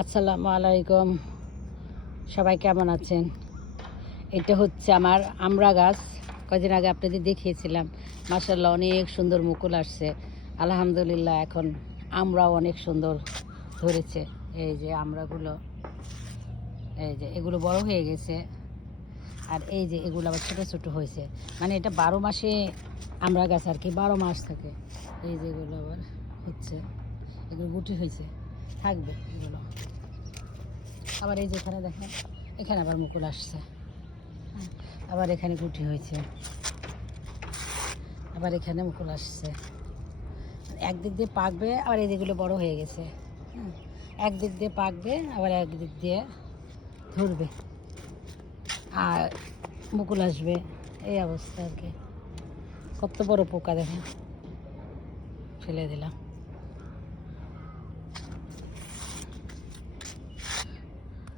আসসালামু আলাইকুম, সবাই কেমন আছেন? এটা হচ্ছে আমার আমড়া গাছ। কদিন আগে আপনাদের দেখিয়েছিলাম, মাশাআল্লাহ অনেক সুন্দর মুকুল আসছে। আলহামদুলিল্লাহ এখন আমরাও অনেক সুন্দর ধরেছে। এই যে আমড়াগুলো, এই যে এগুলো বড় হয়ে গেছে, আর এই যে এগুলো আবার ছোটো ছোটো হয়েছে। মানে এটা 12 মাসে আমড়া গাছ আর কি, 12 মাস থাকে। এই যে এগুলো আবার হচ্ছে, এগুলো গুটি হয়েছে, থাকবে এগুলো। আবার এই যে এখানে দেখেন, এখানে আবার মুকুল আসছে, আবার এখানে গুটি হয়েছে, আবার এখানে মুকুল আসছে। একদিক দিয়ে পাকবে, আবার এই দিকগুলো বড় হয়ে গেছে। একদিক দিয়ে পাকবে, আবার একদিক দিয়ে ধরবে আর মুকুল আসবে। এই অবস্থা আর কি। কত বড় পোকা দেখেন, ফেলে দিলাম।